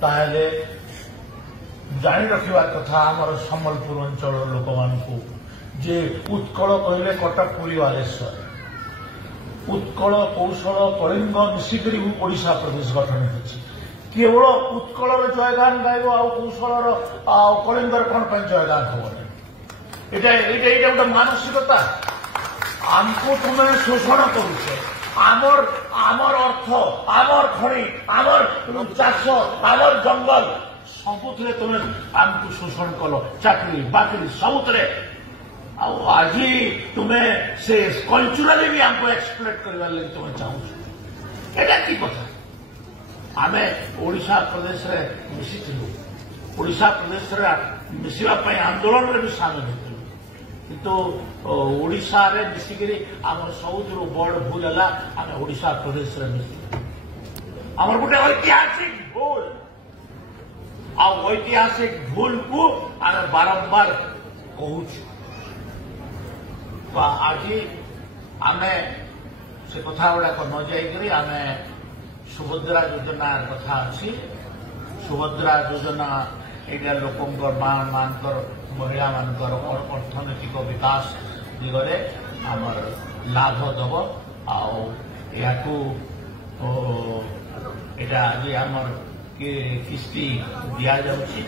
ताहले जानी रखा कथा आमर सम्बलपुर अंचल लोक मानू जे उत्कल कहले कटक पुरी बालेश्वर उत्कल कौशल कलिंग मिसिक ओडिशा प्रदेश गठन होती केवल उत्कल जयगान गायब कौशल कलिंगर कौन जयगान हम ये गोटे मानसिकता आमको तुम्हें शोषण करुचे आमर आमर अर्थ आमर खଣି आमर चाष आमर जंगल सबुथे तुम्हें आमको शोषण कल चाकरी बाकरी सबुथे आज तुम्हें से कल्चराली भी आमको एक्सप्लोट करने लगे तुम्हें चाहूँ एटा की कथा आमे ओडिशा प्रदेश रे मिसिथिलु ओडिशा प्रदेश रे मिसिबा पई आंदोलन रे भी शामिल होतिलु किंतु ओडिशा रे मिसिकरी आमर सबुठु बड़ भूल है आम ओडिशा प्रदेश रे मिसिलु आमर गोटे ऐतिहासिक भूल ऐतिहासिक भूल को आम बारंबार कहूँ आज आम से कथा गुड़ाक न जाइकरी आम सुभद्रा योजना कथा अच्छी सुभद्रा योजना एटा लोकंर मानकर महिला मानकर अर्थनैतिक विकास दिगरे आमर लाभ दब आटा आज आमर किस्ती दि जाऊँगी।